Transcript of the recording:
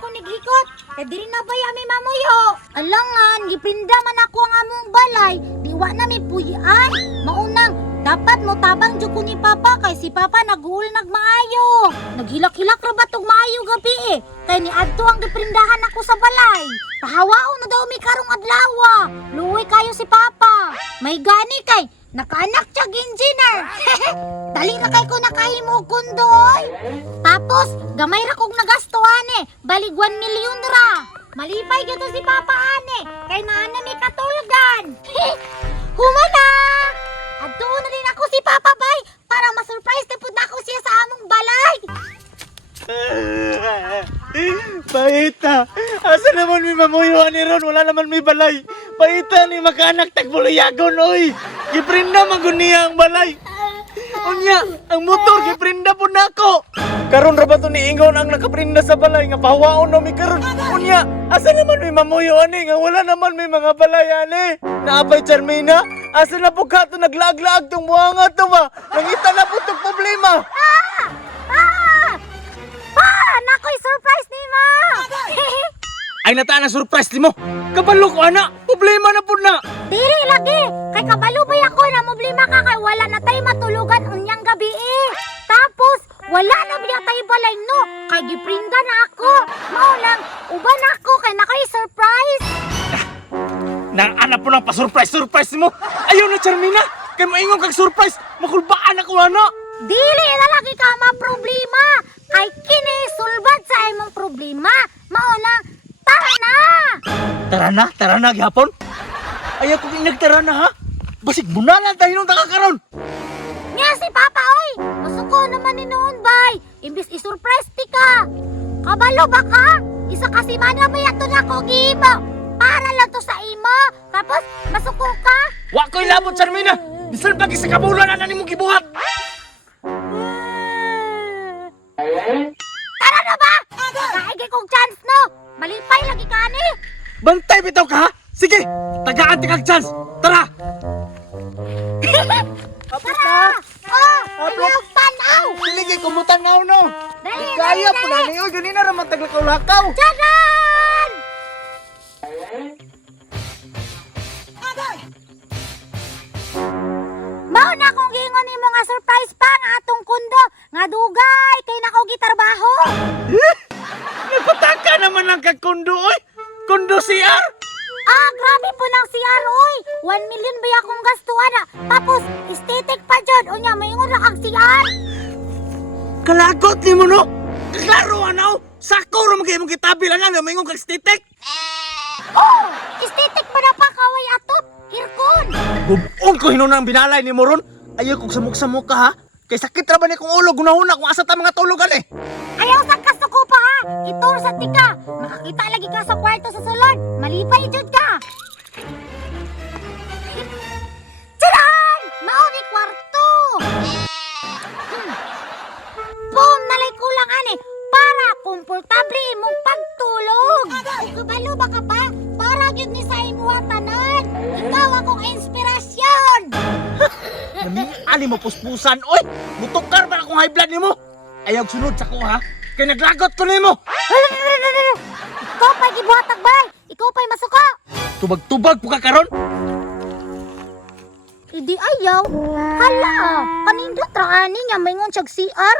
ako nighikot. Kay diri na ba yami mamuyo? Alangan, giprinda man ako ang among balay. Diwa na mi puyan. Maunang, dapat mo tabang jud ko ni Papa kay si Papa nag-uul nagmaayo. Naghilak-hilak ra ba tog maayo gabi eh. Kay ni adto ang giprindahan ako sa balay. Pahawao na daw mi karong adlaw. Luoy kayo si Papa. May gani kay nakaanak siya engineer. Dali na kay ko nakahimo kundoy. Tapos gamay ra kog nagastuhan eh. Balig 1 milyon ra. Malipay gyud si Papa ane. Kay naana mi katulgan. Humana! Adto na din ako si Papa Bay para ma-surprise na pud ako siya sa among balay. Paita, asa naman may mamuyuan ni Ron? Wala naman may balay. Paita ni makaanak tagbuliyagon, oy. Giprinda maguniya ang balay. Unya, ang motor giprinda po nako. Karon ra ba to ni Ingon ang nakaprinda sa balay nga pahawaon na mi karon. Unya, asa naman may mamuyuan ni nga wala naman may mga balay ani. Naapay Charmina, asa na po ka to naglaag-laag tong buhanga to ba? Nangita na po tong problema. Nakoy surprise ni mo. Ay nataan ang surprise mo. Kabalo ko ana, problema na po na. Diri lagi. Kay kabalo ba ako na problema ka kay wala na tay matulugan unyang gabi eh. Tapos wala na biya tay balay no. Kay giprinda na ako. Mao lang uban ako kay nakoy surprise. Nang ana po lang pa-surprise mo. Ayaw na Charmina. Kay maingon kag surprise. Makulbaan ako ana. Dili na lagi ka ma-problema. Kay kini sulbad sa imong problema. Mao lang tara na. Tara na gihapon. Ayaw ko nagtara na ha. Basig bunalan tayo nung takakaroon. Nga si Papa oy. Masuko naman ni noon bay. Imbis i-surprise ti ka. Kabalo ba ka? Isa kasi mana ba yato na ko gimo. Para lang to sa imo. Tapos masuko ka. Wa ko'y labot Charmina. Bisan pag isa kabulan na nimo gibuhat. Tara na ba? Kaigay kong chance no. Malipay lagi ka ni. Bantay bitaw ka ha. Sige, tagaan ti kag chance. Tara. Tara! Oh! Ayaw panaw! Sige, kumutan na no. Dali, Kaya dali, po dali. na niyo. Ganina naman taglakaw-lakaw. Dagan! Mao na kung gingon nimo nga surprise pa nga atong kundo nga dugay kay nako gitarbaho. Nagpataka naman ang kakundo oy. Kundo CR. Grabe po ng CR oy. 1 million ba akong gastuan na. Tapos aesthetic pa jud unya maingon ra kag CR. Kalagot ni mo no. Klaro ano. Sako ra magay mong kitabil ana nga maingon kag stitik. Oh, aesthetic pa na pa kaway atot. Hirkon. Gubong ko hinunang binalay ni mo ron. Ayaw kong samok-samok ka ha. Kay sakit ra ba ni kong ulo gunahuna kung asa ta mga tulugan eh. Ayaw sa kasuko pa ha. Itor sa tika. Makakita lagi ka sa kwarto sa sulod. Malipay jud ka. Tiran! Mao ni kwarto. Boom, nalay kulang ani para komportable imong pagtulog. Kabalo ba ka pa? Para gyud ni sa imo tanan. Ikaw akong inspirasyon. Ani mo puspusan oy. Mutukar ba akong high blood nimo? Ayaw sunod sa ko ha. Kay naglagot ko nimo. Ikaw pa'y gibuhatag bay. Ikaw pa'y masuko. Tubag-tubag po ka karon. Idi ayaw. Hala, kanindot ra ani nya maingon siyag CR.